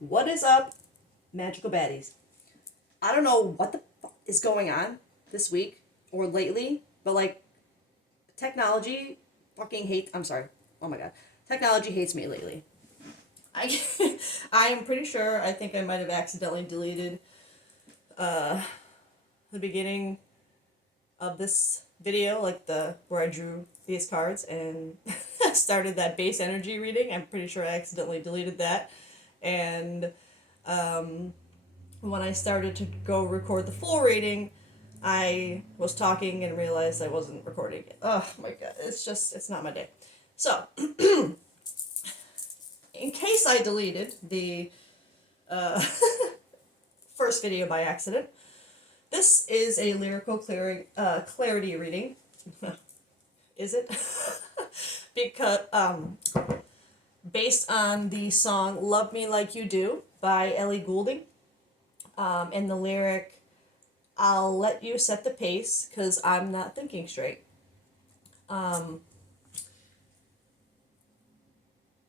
What is up, magical baddies? I don't know what the fuck is going on this week or lately, but like technology fucking hates. I'm sorry. Oh my god, technology hates me lately. I I am pretty sure. I think I might have accidentally deleted uh the beginning of this video, like the where I drew these cards and started that base energy reading. I'm pretty sure I accidentally deleted that, and um when I started to go record the full reading, I was talking and realized I wasn't recording it. Oh my god, it's not my day. So, in case I deleted the uh, first video by accident, this is a clarity reading. Is it? Because based on the song "Love Me Like You Do" by Ellie Goulding, and the lyric "I'll let you set the pace because I'm not thinking straight." Um,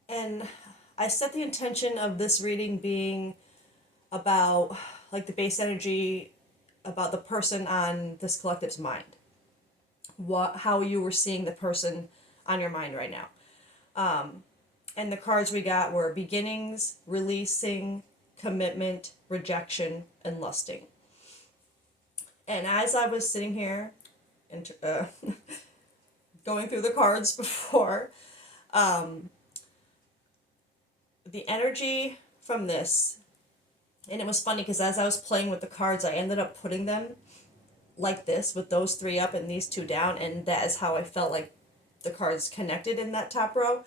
and I set the intention of this reading being about like the base energy about the person on this collective's mind. How you were seeing the person on your mind right now. And the cards we got were beginnings, releasing, commitment, rejection, and lusting. And as I was sitting here and going through the cards before, um, the energy from this, and it was funny because as I was playing with the cards, I ended up putting them like this with those three up and these two down, and that is how I felt like the cards connected in that top row.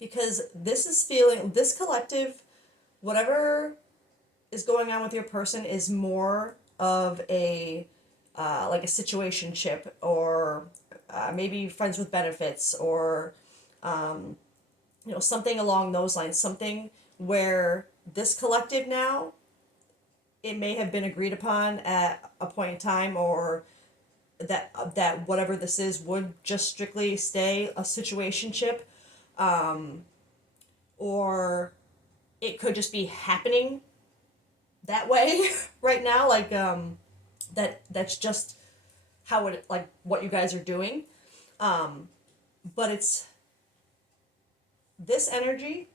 Because this collective, whatever is going on with your person is more of a like a situationship, or maybe friends with benefits, or something along those lines, something where this collective now, it may have been agreed upon at a point in time, or that whatever this is would just strictly stay a situationship, or it could just be happening that way right now, like that's just how it, like what you guys are doing. But it's this energy,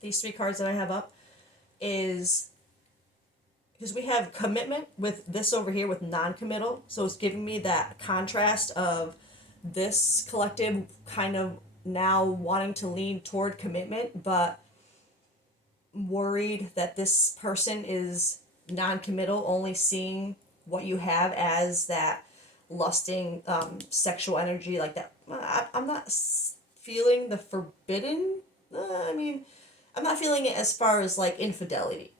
these three cards that I have up, is because we have commitment with this over here with non-committal, so it's giving me that contrast of this collective kind of now wanting to lean toward commitment, but worried that this person is non-committal, only seeing what you have as that lusting sexual energy, like that. I'm not feeling the forbidden. I mean, I'm not feeling it as far as like infidelity.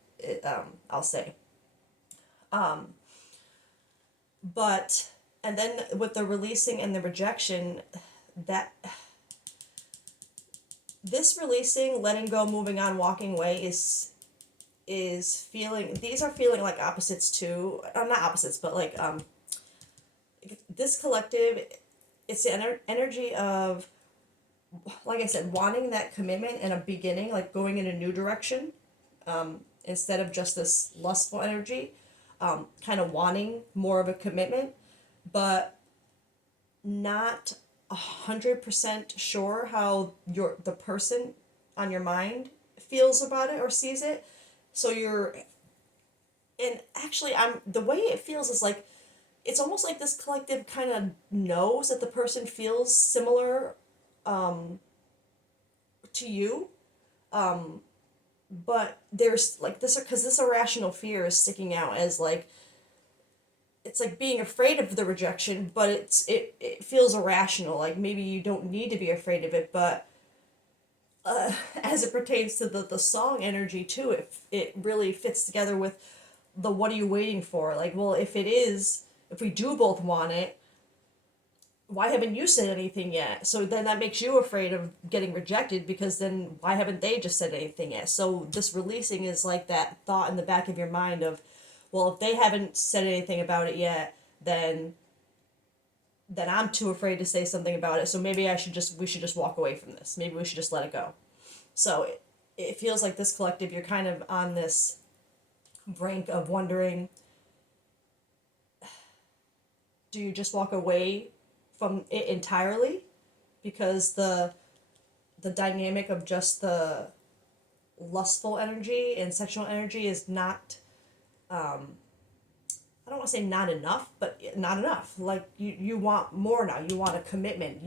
I'll say. But and then with the releasing and the rejection, that this releasing, letting go, moving on, walking away is feeling, these are feeling like opposites too. Not opposites, but like this collective, it's the energy of, like I said, wanting that commitment and a beginning, like going in a new direction, instead of just this lustful energy, kind of wanting more of a commitment, but not 100% sure how the person on your mind feels about it or sees it. So you're, and actually, I'm the way it feels is like it's almost like this collective kind of knows that the person feels similar to you, but there's like this, because this irrational fear is sticking out as like, it's like being afraid of the rejection, but it feels irrational. Like maybe you don't need to be afraid of it, but as it pertains to the song energy too, it really fits together with the what are you waiting for? Like, well, if we do both want it, why haven't you said anything yet? So then that makes you afraid of getting rejected, because then why haven't they just said anything yet? So this releasing is like that thought in the back of your mind of, well, if they haven't said anything about it yet, then I'm too afraid to say something about it. So maybe we should just walk away from this. Maybe we should just let it go. So it feels like this collective, you're kind of on this brink of wondering, do you just walk away from it entirely? Because the dynamic of just the lustful energy and sexual energy is not, I don't want to say not enough, but not enough. Like you want more now. You want a commitment.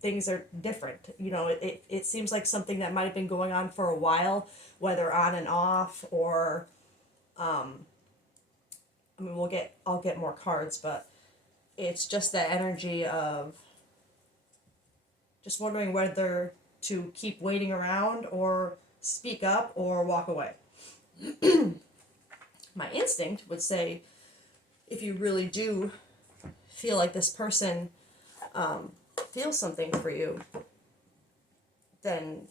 Things are different. It seems like something that might have been going on for a while, whether on and off, or I mean I'll get more cards, but it's just that energy of just wondering whether to keep waiting around or speak up or walk away. My instinct would say, if you really do feel like this person feels something for you, then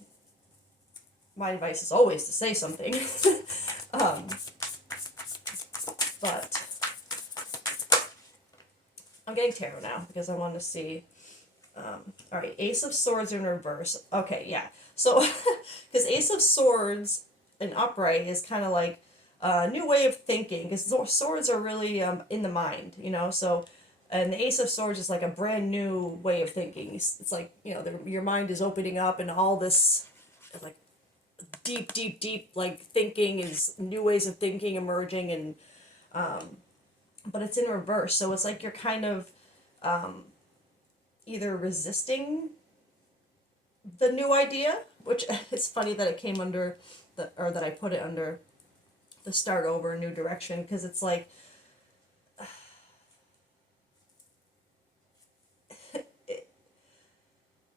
my advice is always to say something. But I'm getting tarot now because I want to see. All right, Ace of Swords in reverse. Okay, yeah. So, because Ace of Swords in upright is kind of like a new way of thinking, because swords are really in the mind, So, and the Ace of Swords is like a brand new way of thinking. It's like, your mind is opening up, and all this, like, deep, like, thinking is new ways of thinking emerging, and but it's in reverse. So it's like you're kind of either resisting the new idea, which it's funny that it came under or that I put it under the start over, new direction, because it's like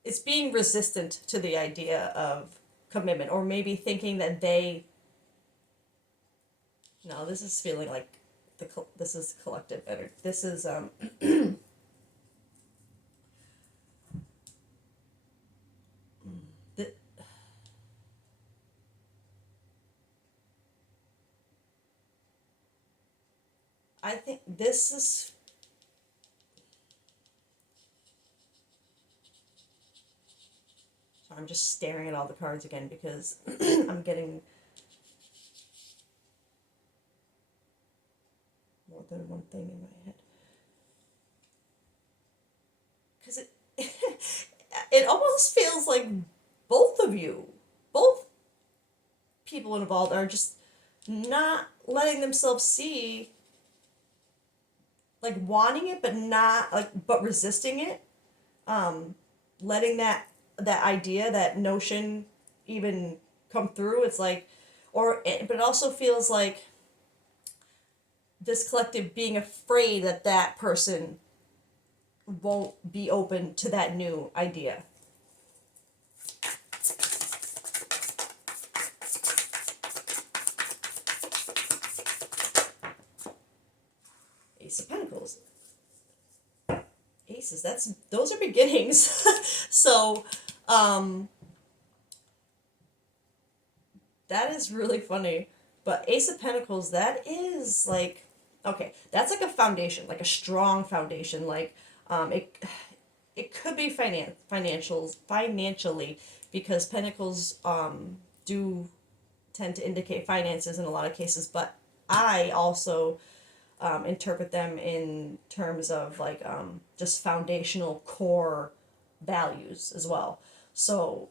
it's being resistant to the idea of commitment, or maybe thinking that no, this is feeling like this is collective energy. This is the, I think this is, I'm just staring at all the cards again because I'm getting more than one thing in my head. Because it almost feels like both people involved are just not letting themselves see, like, wanting it but not, like, but resisting it, letting that idea, that notion even come through. It's like, but it also feels like this collective being afraid that that person won't be open to that new idea. Ace of Pentacles. Aces, those are beginnings. So, that is really funny. But Ace of Pentacles, that is like, okay, that's like a foundation, like a strong foundation. Like, it could be financially, because Pentacles do tend to indicate finances in a lot of cases, but I also interpret them in terms of like just foundational core values as well. So,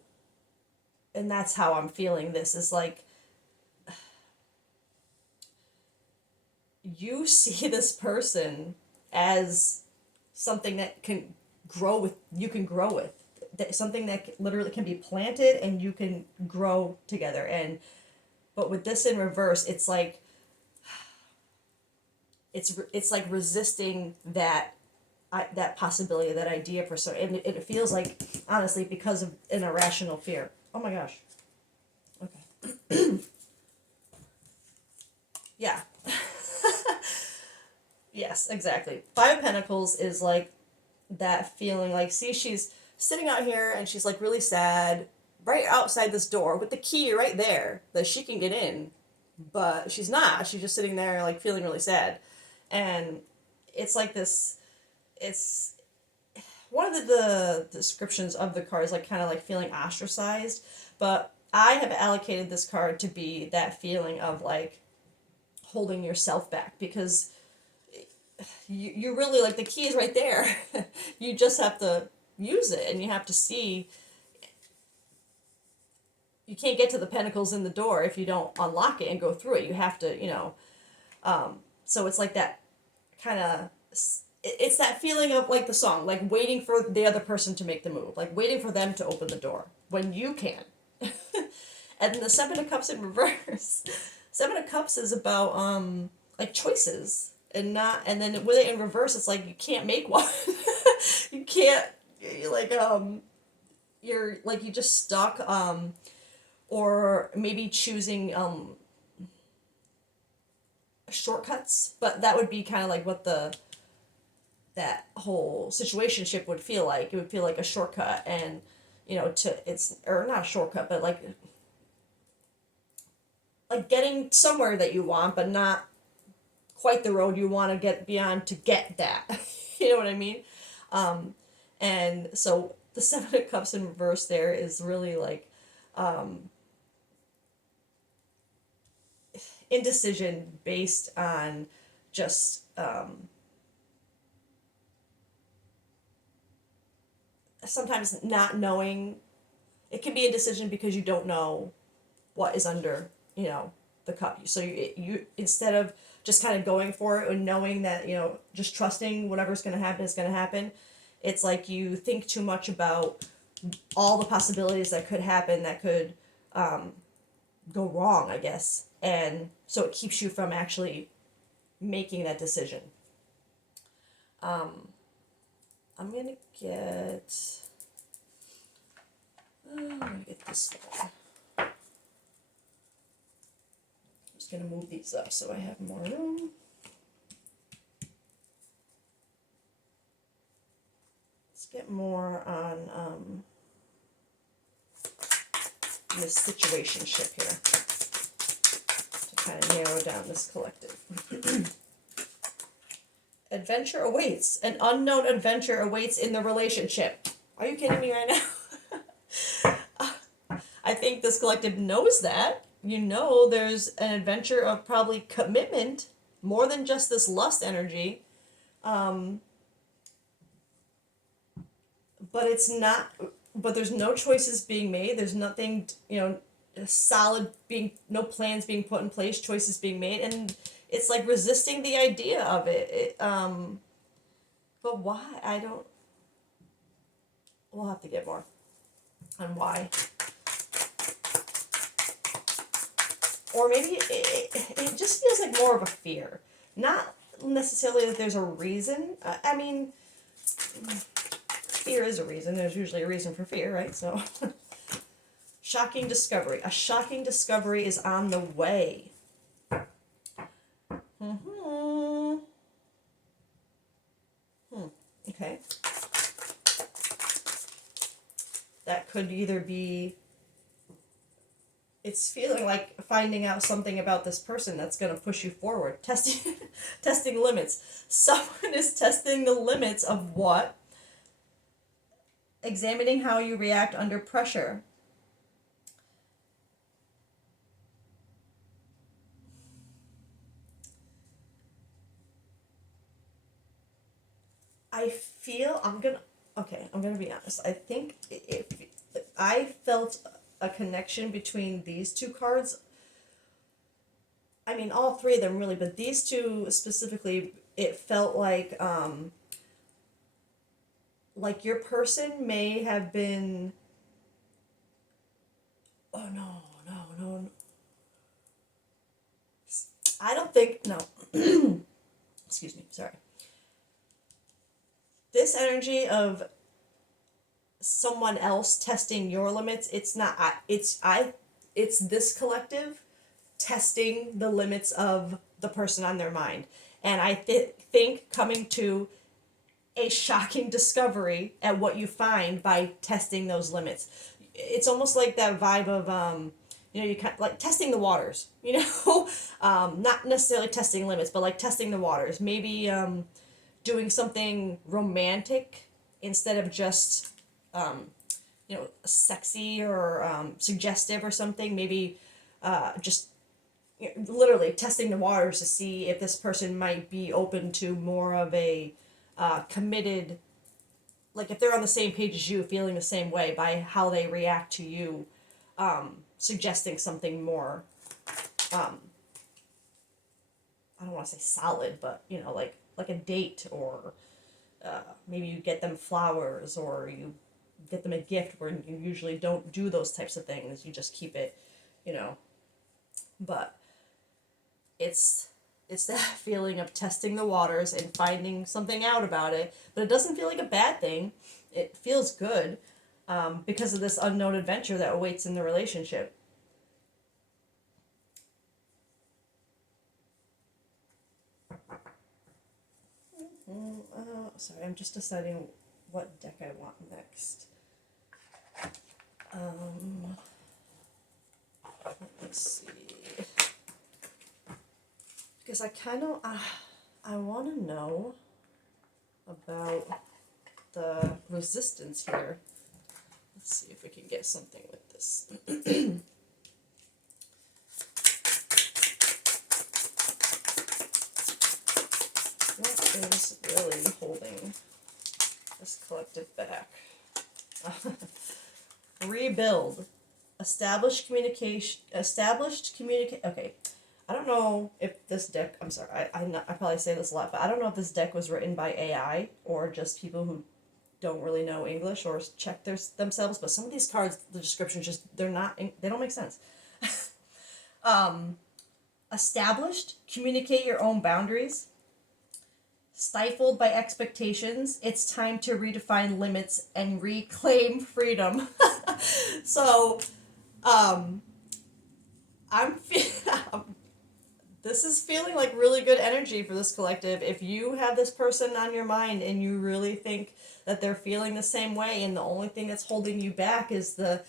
and that's how I'm feeling this, is like, you see this person as something that can you can grow with, something that literally can be planted and you can grow together. But with this in reverse, it's like, it's like resisting that possibility, that idea for so, and it feels like, honestly, because of an irrational fear. Oh my gosh. Okay. Yeah. Yes, exactly. Five of Pentacles is like that feeling, like, see, she's sitting out here and she's like really sad right outside this door with the key right there that she can get in, but she's not. She's just sitting there like feeling really sad. And it's like this, it's one of the descriptions of the card is like kind of like feeling ostracized, but I have allocated this card to be that feeling of like holding yourself back, because you really, like, the key is right there. You just have to use it, and you have to see. You can't get to the pentacles in the door if you don't unlock it and go through it. You have to, so it's like that kind of, it's that feeling of like the song, like waiting for the other person to make the move, like waiting for them to open the door when you can. And then the Seven of Cups in reverse. Seven of Cups is about like choices, and not, and then with it in reverse, it's like you can't make one. You can't, like you're like, you just stuck, or maybe choosing shortcuts, but that would be kind of like what that whole situationship would feel like. It would feel like a shortcut, and to, it's, or not a shortcut, but like getting somewhere that you want, but not quite the road you want to get beyond to get that. You know what I mean? And so the Seven of Cups in reverse there is really like indecision based on just sometimes not knowing. It can be indecision because you don't know what is under, the cup. So you instead of just kind of going for it and knowing that, just trusting whatever's going to happen is going to happen, it's like you think too much about all the possibilities that could happen, that could go wrong, I guess. And so it keeps you from actually making that decision. I'm going to get... I'm going to get this one. I'm just going to move these up so I have more room. Let's get more on this situationship here to kind of narrow down this collective. Adventure awaits. An unknown adventure awaits in the relationship. Are you kidding me right now? I think this collective knows that. There's an adventure of probably commitment, more than just this lust energy. But it's not, but there's no choices being made. There's nothing, solid being, no plans being put in place, choices being made. And it's like resisting the idea of it. But why? We'll have to get more on why. Or maybe it just feels like more of a fear. Not necessarily that there's a reason. I mean, fear is a reason. There's usually a reason for fear, right? So, shocking discovery. A shocking discovery is on the way. Okay. That could either be... It's feeling like finding out something about this person that's going to push you forward. Testing limits. Someone is testing the limits of what? Examining how you react under pressure. I'm going to be honest. I think if I felt a connection between these two cards. I mean, all three of them really, but these two specifically, it felt like your person may have been... Oh, no. I don't think... No. Excuse me, sorry. This energy of someone else testing your limits, it's this collective testing the limits of the person on their mind. And I think coming to a shocking discovery at what you find by testing those limits. It's almost like that vibe of you kind of like testing the waters, not necessarily testing limits, but like testing the waters. Maybe doing something romantic instead of just sexy or suggestive or something. Maybe just literally testing the waters to see if this person might be open to more of a committed, like if they're on the same page as you, feeling the same way by how they react to you, suggesting something more, I don't want to say solid, but like a date, or maybe you get them flowers, or you get them a gift where you usually don't do those types of things. You just keep it, you know. But it's that feeling of testing the waters and finding something out about it. But it doesn't feel like a bad thing. It feels good because of this unknown adventure that awaits in the relationship. Sorry, I'm just deciding what deck I want next. Let's see. Because I kind of, I want to know about the resistance here. Let's see if we can get something with this. What is really holding this collective back? Rebuild. Established communication. Okay. I don't know if this deck, I'm sorry, I probably say this a lot, but I don't know if this deck was written by AI or just people who don't really know English or check themselves, but some of these cards, the descriptions just, they don't make sense. Established, communicate your own boundaries. Stifled by expectations, it's time to redefine limits and reclaim freedom. So, this is feeling like really good energy for this collective. If you have this person on your mind and you really think that they're feeling the same way, and the only thing that's holding you back is the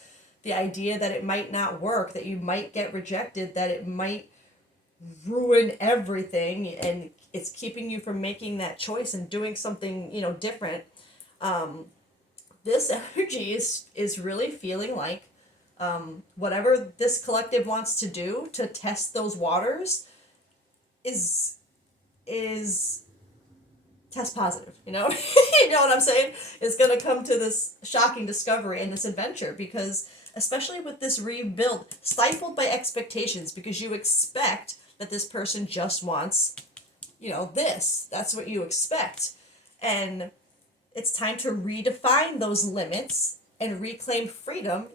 idea that it might not work, that you might get rejected, that it might ruin everything, and it's keeping you from making that choice and doing something, different. This energy is really feeling like whatever this collective wants to do to test those waters is test positive, you know what I'm saying, is going to come to this shocking discovery and this adventure, because especially with this rebuild, stifled by expectations, because you expect that this person just wants, that's what you expect, and it's time to redefine those limits and reclaim freedom.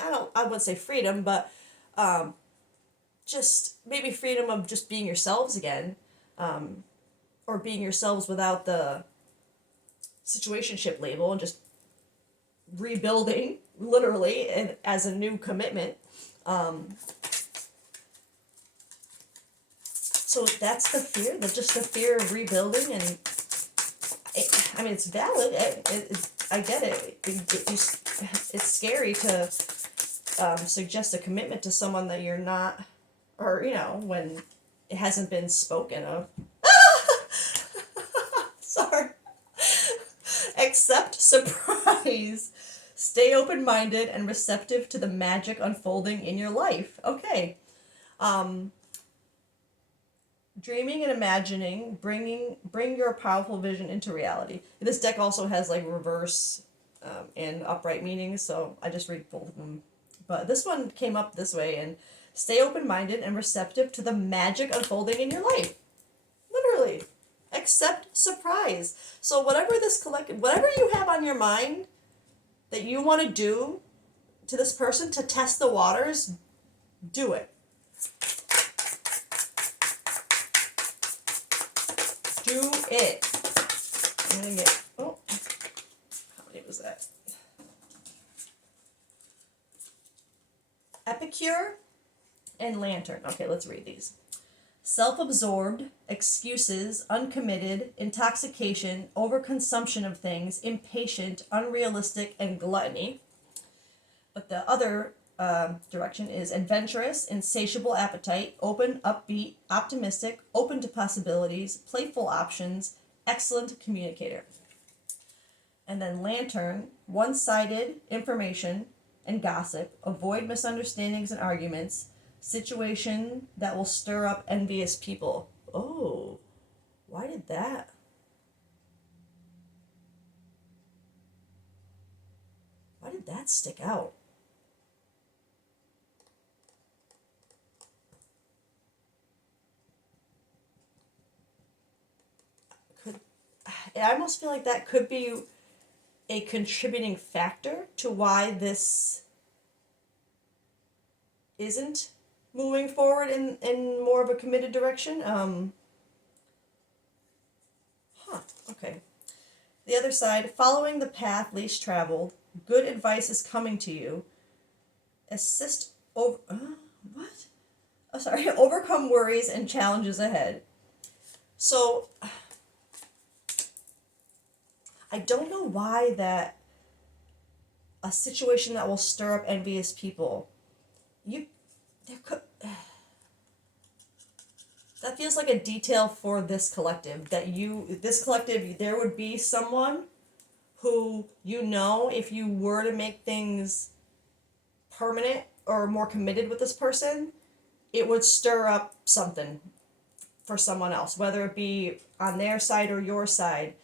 I wouldn't say freedom, but just maybe freedom of just being yourselves again, or being yourselves without the situationship label, and just rebuilding literally and as a new commitment. So that's the fear, just the fear of rebuilding, and it's valid. I get it. It's scary to suggest a commitment to someone that you're not, or when it hasn't been spoken of. Sorry. Accept surprise. Stay open-minded and receptive to the magic unfolding in your life. Okay. Dreaming and imagining, bring your powerful vision into reality. This deck also has like reverse and upright meanings, so I just read both of them. But this one came up this way, and stay open-minded and receptive to the magic unfolding in your life. Literally. Accept surprise. So whatever you have on your mind that you want to do to this person to test the waters, do it. Do it. I'm gonna get, how many was that? Epicure and Lantern. Okay, let's read these. Self-absorbed, excuses, uncommitted, intoxication, overconsumption of things, impatient, unrealistic, and gluttony. But the other direction is adventurous, insatiable appetite, open, upbeat, optimistic, open to possibilities, playful options, excellent communicator. And then Lantern, one-sided information and gossip, avoid misunderstandings and arguments, situation that will stir up envious people. Oh, why did that? Why did that stick out? Could I almost feel like that could be a contributing factor to why this isn't moving forward in more of a committed direction. Okay. The other side, following the path least traveled, good advice is coming to you. Assist over. What? Oh, sorry. Overcome worries and challenges ahead. So, I don't know why that a situation that will stir up envious people. You, there could. That feels like a detail for this collective. This collective, there would be someone who, if you were to make things permanent or more committed with this person, it would stir up something for someone else, whether it be on their side or your side.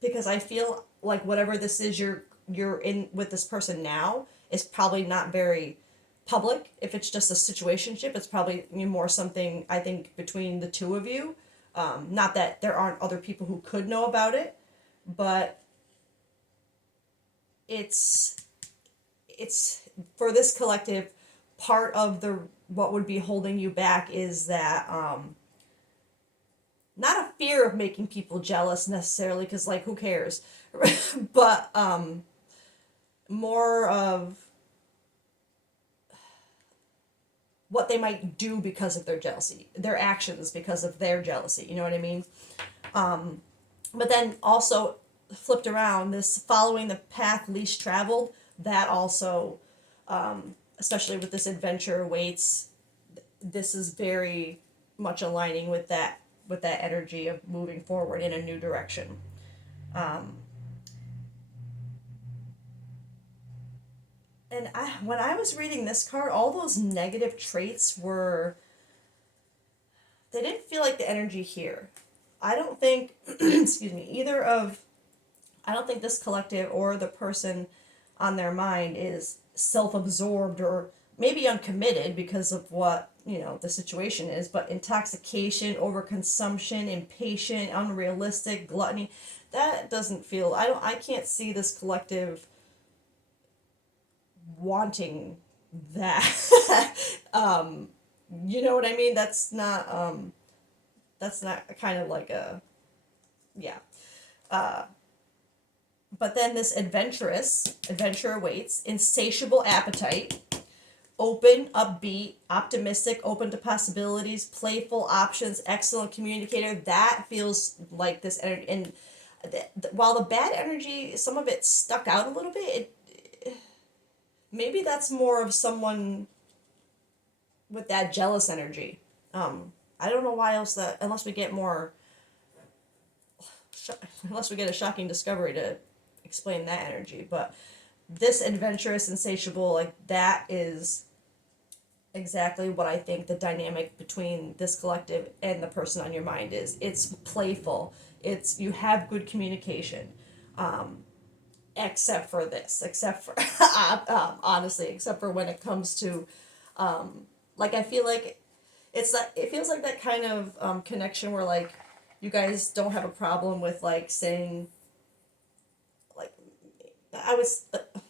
Because I feel like whatever this is you're in with this person now is probably not very public. If it's just a situationship, it's probably more something, I think, between the two of you. Not that there aren't other people who could know about it, but it's for this collective, part of the what would be holding you back is that not a fear of making people jealous necessarily, because like who cares, but more of what they might do because of their jealousy, their actions because of their jealousy. You know what I mean? But then also flipped around, this following the path least traveled, that also, especially with this adventure awaits, this is very much aligning with that energy of moving forward in a new direction. And when I was reading this card, all those negative traits they didn't feel like the energy here. I don't think, excuse me, I don't think this collective or the person on their mind is self-absorbed or maybe uncommitted because of what, the situation is, but intoxication, overconsumption, impatient, unrealistic, gluttony, that doesn't feel, I can't see this collective wanting that. You know what I mean? That's not kind of like a, yeah. But then this adventure awaits, insatiable appetite, open, upbeat, optimistic, open to possibilities, playful options, excellent communicator. That feels like this energy. And while the bad energy, some of it stuck out a little bit, maybe that's more of someone with that jealous energy. I don't know why else unless we get unless we get a shocking discovery to explain that energy. But this adventurous, insatiable, like that is exactly what I think the dynamic between this collective and the person on your mind is. It's playful. You have good communication. Except for honestly, except for when it comes to, like, I feel like it feels like that kind of connection where, like, you guys don't have a problem with, like, saying, like, I was,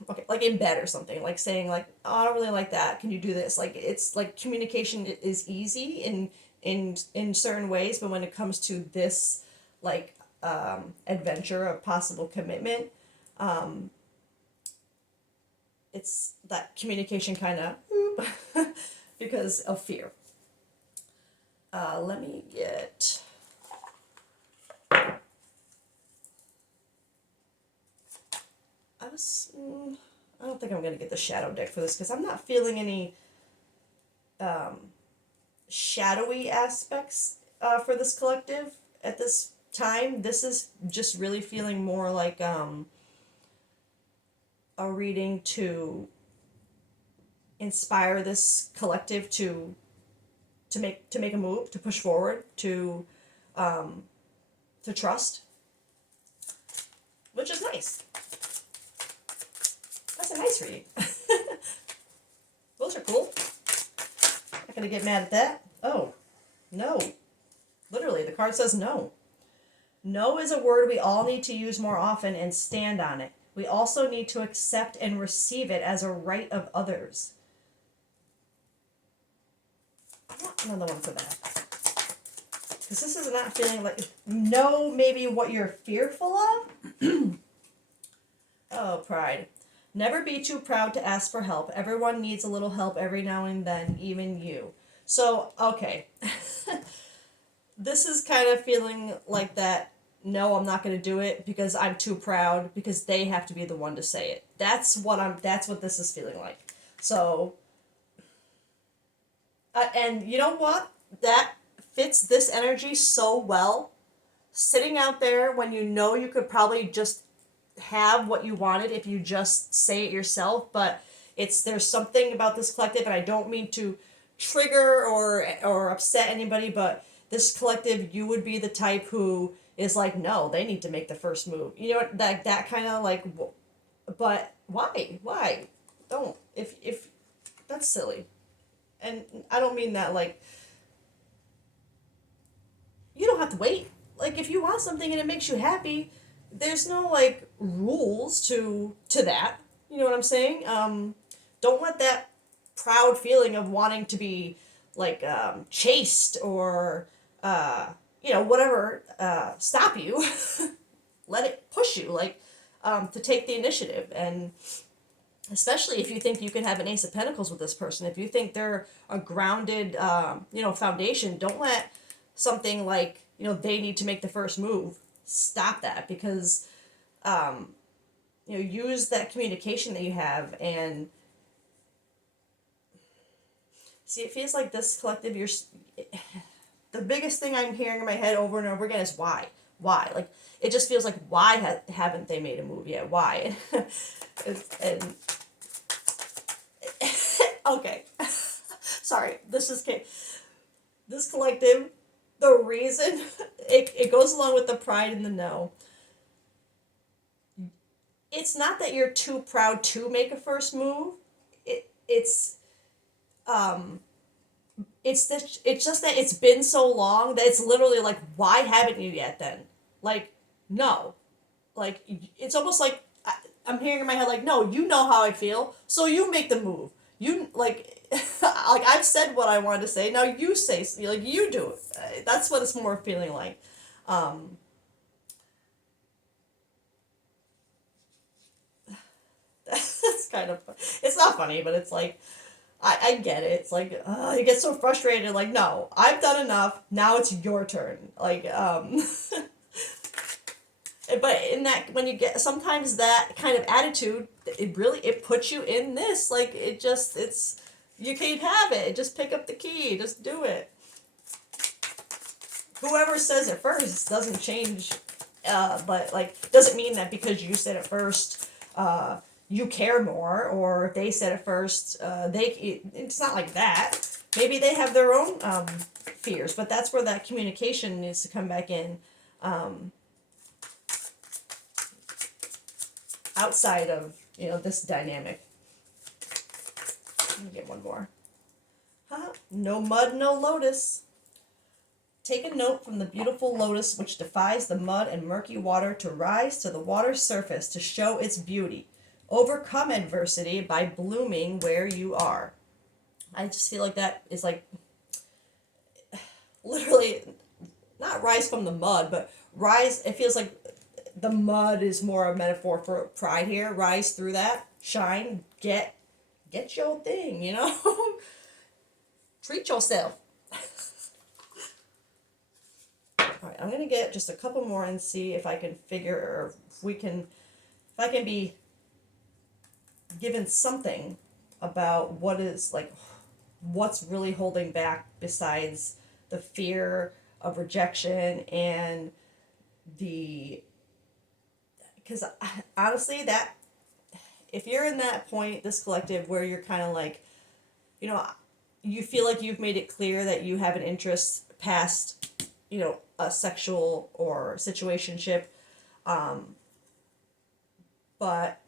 okay, like in bed or something, like saying, like, oh, I don't really like that, can you do this? Like, it's like communication is easy in certain ways, but when it comes to this, like, adventure of possible commitment, it's that communication kind of because of fear. Let me get. I don't think I'm gonna get the shadow deck for this because I'm not feeling any shadowy aspects for this collective at this time, this is just really feeling more like a reading to inspire this collective to make a move, to push forward, to trust, which is nice. That's a nice reading. Those are cool. Not gonna get mad at that. Oh, no. Literally, the card says no. No is a word we all need to use more often and stand on it. We also need to accept and receive it as a right of others. I want another one for that. Because this is not feeling like, know maybe what you're fearful of? Oh, pride. Never be too proud to ask for help. Everyone needs a little help every now and then, even you. So, okay. This is kind of feeling like that, no, I'm not going to do it because I'm too proud, because they have to be the one to say it. That's what this is feeling like. So, and you know what? That fits this energy so well. Sitting out there when you know you could probably just have what you wanted if you just say it yourself, but there's something about this collective, and I don't mean to trigger or upset anybody, but this collective, you would be the type who is like, no, they need to make the first move. You know, that kind of like, but why don't, if that's silly. And I don't mean that like, you don't have to wait. Like, if you want something and it makes you happy, there's no like rules to that. You know what I'm saying? Don't let that proud feeling of wanting to be like chased or whatever stop you. Let it push you, like, to take the initiative. And especially if you think you can have an Ace of Pentacles with this person, if you think they're a grounded foundation, don't let something like, they need to make the first move stop that, because use that communication that you have. And see, it feels like this collective, the biggest thing I'm hearing in my head over and over again is why like, it just feels like, why haven't they made a move yet? Why? and okay. Sorry, this collective, the reason it goes along with the pride and the no. It's not that you're too proud to make a first move. It's just that it's been so long that it's literally like, why haven't you yet then? Like, no. Like, it's almost like I'm hearing in my head like, no, you know how I feel, so you make the move. You, like, like, I've said what I wanted to say, now you say, like, you do it. That's what it's more feeling like. That's kind of, it's not funny, but it's like, I get it. It's like, you get so frustrated, like, no, I've done enough, now it's your turn. Like, but in that, when you get sometimes that kind of attitude, it puts you in this, like, you can't have it, just pick up the key, just do it. Whoever says it first doesn't change, but like, doesn't mean that because you said it first, you care more, or if they said it first, it's not like that. Maybe they have their own fears, but that's where that communication needs to come back in. Outside of, this dynamic. Let me get one more. No mud, no lotus. Take a note from the beautiful lotus, which defies the mud and murky water to rise to the water's surface to show its beauty. Overcome adversity by blooming where you are. I just feel like that is like, literally, not rise from the mud, but rise, it feels like the mud is more a metaphor for pride here. Rise through that, shine, get your thing, Treat yourself. All right, I'm gonna get just a couple more and see if I can figure, or if I can be given something about what's really holding back besides the fear of rejection and the, because honestly, that if you're in that point, this collective, where you're kind of like, you know, you feel like you've made it clear that you have an interest past, a sexual or situationship, but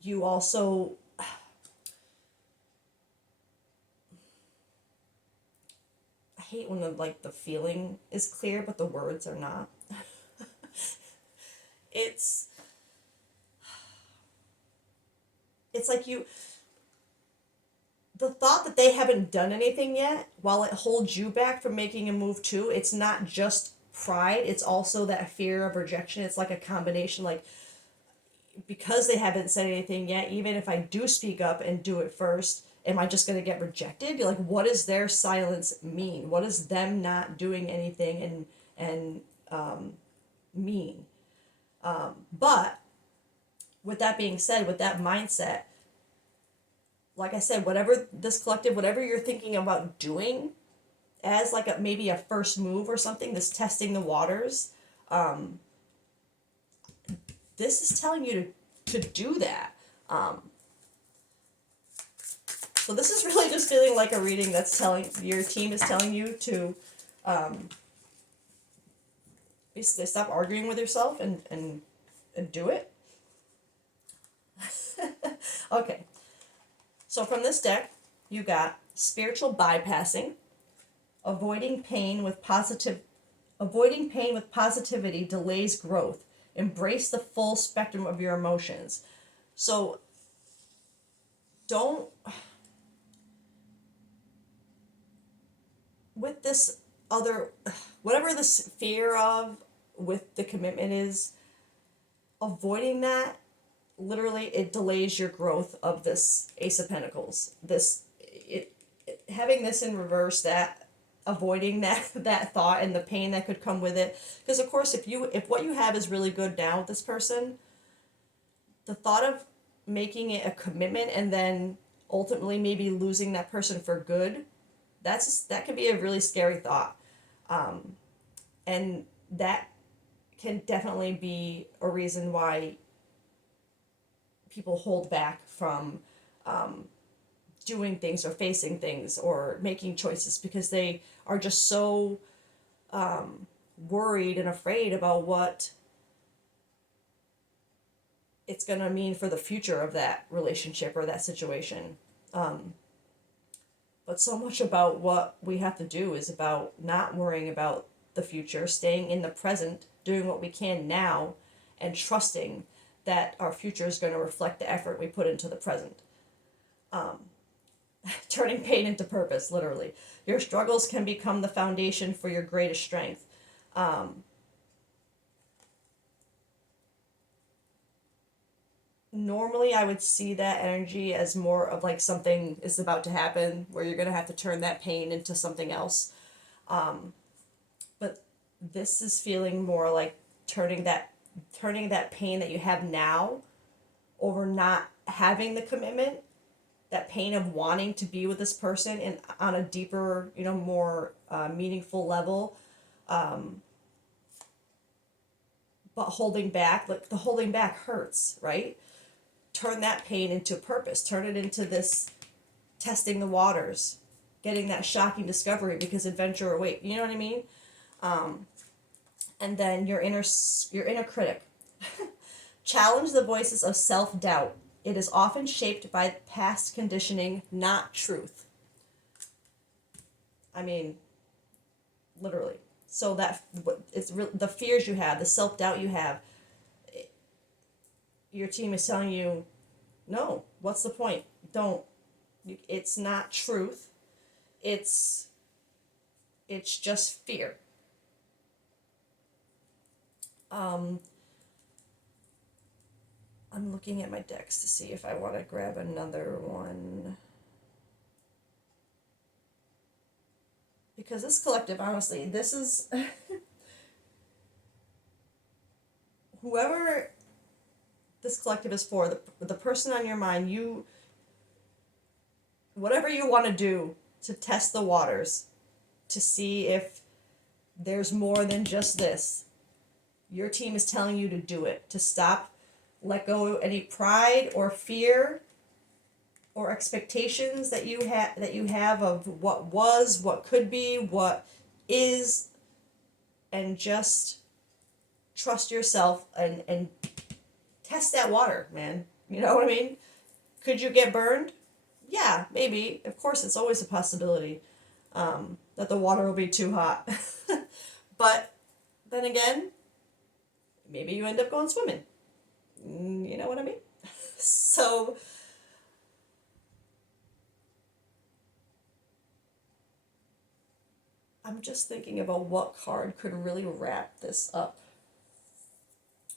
you also, I hate when the feeling is clear but the words are not. it's it's like the thought that they haven't done anything yet, while it holds you back from making a move too. It's not just pride, it's also that fear of rejection. It's like a combination, like, because they haven't said anything yet, even if I do speak up and do it first, am I just going to get rejected? You're like, what does their silence mean? What does them not doing anything and mean? But with that being said, with that mindset, like I said, whatever this collective, whatever you're thinking about doing as like maybe a first move or something, this testing the waters, this is telling you to do that. So this is really just feeling like a reading that's telling, your team is telling you to basically stop arguing with yourself and do it. Okay. So from this deck, you got spiritual bypassing, avoiding pain with positivity delays growth. Embrace the full spectrum of your emotions. So don't, with this other, whatever this fear of with the commitment is, avoiding that, literally it delays your growth of this Ace of Pentacles. Having this in reverse, that avoiding that thought and the pain that could come with it, because of course if what you have is really good now with this person, the thought of making it a commitment and then ultimately maybe losing that person for good, that can be a really scary thought, and that can definitely be a reason why people hold back from doing things or facing things or making choices, because they are just so worried and afraid about what it's going to mean for the future of that relationship or that situation. But so much about what we have to do is about not worrying about the future, staying in the present, doing what we can now, and trusting that our future is going to reflect the effort we put into the present. Turning pain into purpose, literally. Your struggles can become the foundation for your greatest strength. Normally, I would see that energy as more of like something is about to happen where you're going to have to turn that pain into something else. But this is feeling more like turning that pain that you have now over not having the commitment, that pain of wanting to be with this person and on a deeper, more meaningful level, but holding back, like the holding back hurts, right? Turn that pain into purpose, turn it into this testing the waters, getting that shocking discovery, because adventure awaits, you know what I mean? And then your inner critic. Challenge the voices of self-doubt. It is often shaped by past conditioning, not truth. I mean, literally. So that it's the fears you have, the self-doubt you have. Your team is telling you, no, what's the point? Don't. It's not truth. It's just fear. I'm looking at my decks to see if I want to grab another one. Because this collective, honestly, this is whoever this collective is for, the person on your mind, whatever you want to do to test the waters, to see if there's more than just this. Your team is telling you to do it, to stop, let go of any pride or fear or expectations that you have of what was, what could be, what is, and just trust yourself and test that water, man. You know what I mean? Could you get burned? Yeah, maybe. Of course, it's always a possibility that the water will be too hot. But then again, maybe you end up going swimming. You know what I mean? So, I'm just thinking about what card could really wrap this up.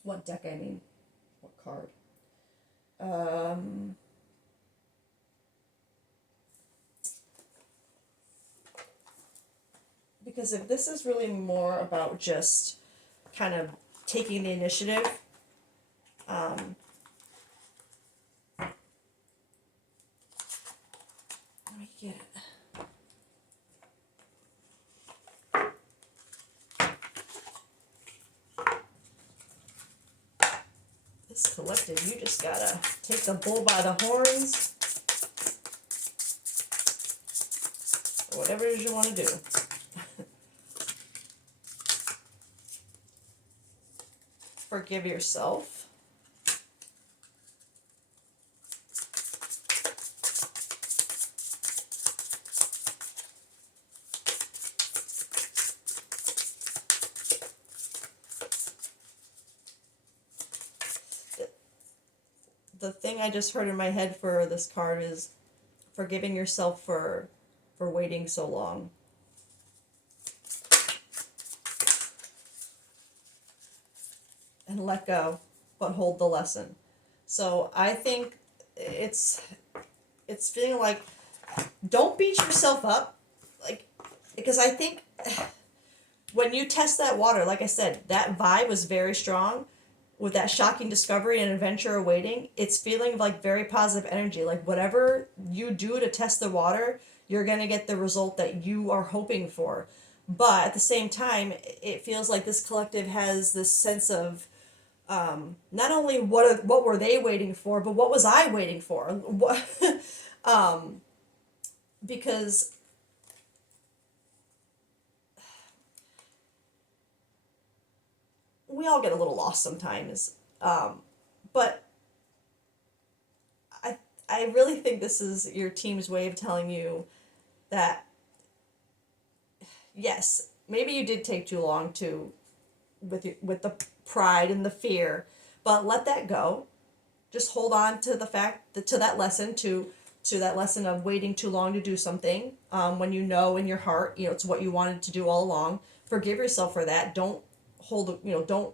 What deck, I mean. What card? Because if this is really more about just kind of taking the initiative, let me get it. This collective, you just gotta take the bull by the horns, or whatever it is you want to do. Forgive yourself. The thing I just heard in my head for this card is forgiving yourself for waiting so long. And let go, but hold the lesson. So I think it's feeling like, don't beat yourself up, like, because I think when you test that water, like I said, that vibe was very strong with that shocking discovery and adventure awaiting. It's feeling like very positive energy. Like whatever you do to test the water, you're going to get the result that you are hoping for. But at the same time, it feels like this collective has this sense of not only what were they waiting for, but what was I waiting for? What, because we all get a little lost sometimes. But I really think this is your team's way of telling you that, yes, maybe you did take too long with the pride and the fear, but let that go. Just hold on to the fact that, to that lesson, to that lesson of waiting too long to do something, when you know in your heart, it's what you wanted to do all along. Forgive yourself for that. Don't don't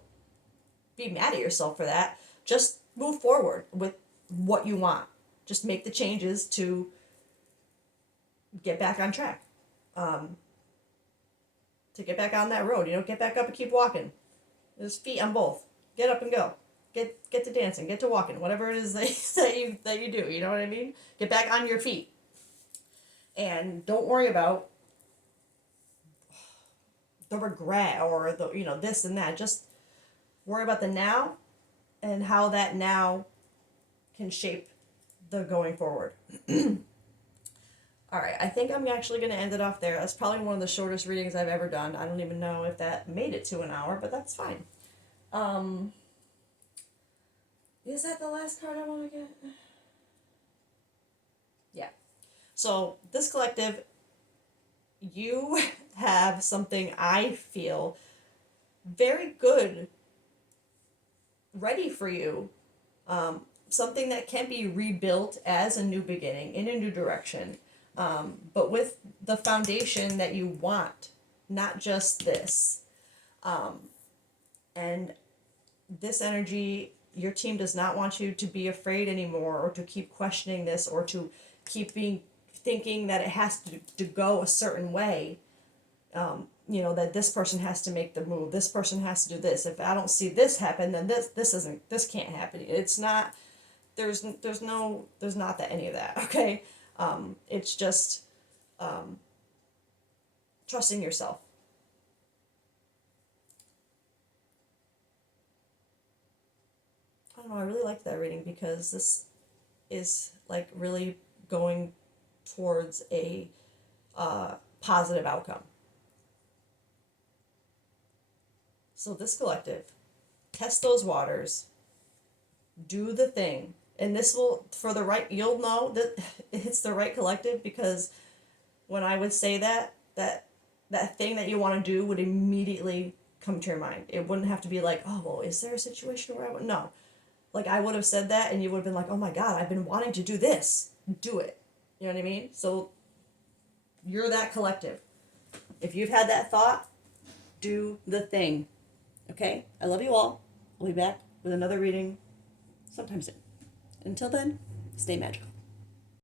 be mad at yourself for that. Just move forward with what you want. Just make the changes to get back on track. To get back on that road, get back up and keep walking. There's feet on both. Get up and go. Get to dancing. Get to walking. Whatever it is that you do. You know what I mean? Get back on your feet. And don't worry about the regret or the this and that. Just worry about the now and how that now can shape the going forward. All right, I think I'm actually going to end it off there. That's probably one of the shortest readings I've ever done. I don't even know if that made it to an hour, but that's fine. Is that the last card I want to get? Yeah. So this collective, you have something I feel very good ready for you. Something that can be rebuilt as a new beginning in a new direction. But with the foundation that you want, not just this. And this energy, your team does not want you to be afraid anymore or to keep questioning this or to keep thinking that it has to go a certain way. That this person has to make the move. This person has to do this. If I don't see this happen, then this can't happen. It's not, there's not that any of that, okay? It's just trusting yourself. don't know, I really liked that reading because this is like really going towards a positive outcome. So this collective, test those waters, do the thing, and this will, for the right, you'll know that it's the right collective, because when I would say that thing that you want to do would immediately come to your mind. It wouldn't have to be like, oh, well, is there a situation where I would, no. Like, I would have said that and you would have been like, oh my God, I've been wanting to do this. Do it. You know what I mean? So you're that collective. If you've had that thought, do the thing. Okay? I love you all. I'll be back with another reading sometime soon. Until then, stay magical.